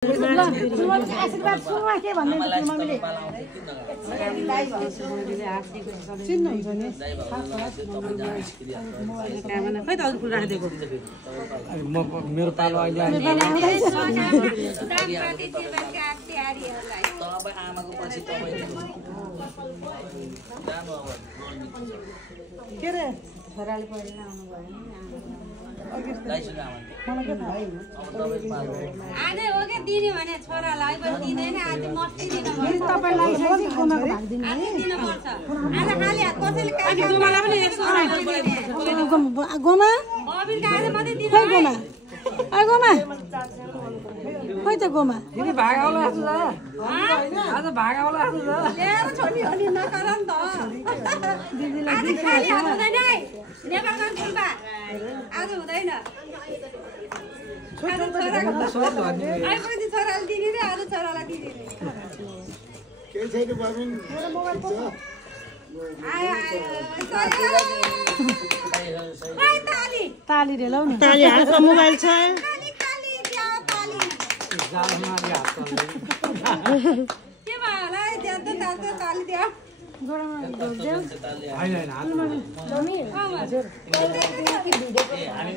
आशीर्वाद सुरुमा के भन्दै थियो मम्मीले चिन्नुहुन्छ नि खै त अघि फुल राखिदिएको मेरो पालो अहिले के रे छोराले पहिला आउनु भयो आज हो के दिने भने छोरालाई पनि दिँदैन आज मस्ती दिनु पर्छ तपाईलाई चाहिँ गोमाको भाग दिनु आज दिनुपर्छ आज खाली हात कसैले अनि गोमालाई पनि एक गोमा अबिरका आज मात्रै दिनु खोइ गोमा आ गोमा खोइ त गोमा दिदी भागाउला जस्तो छ आज भागाउला जस्तो छ ल्याएर छोड्ने हो नि नगर नि त आज खाली हात हुँदैन है नेपालमा गुल्बा आज हुँदैन आइपछि छोराले दिने रे आज छोरालाई दिने रे केही छैन बबिन ताली रे लौ न ताली हातमा मोबाइल छ के भयो होला त्यहाँ त ताली दियो गोडामा देऊ हैन हैन हातमा हजुर हामी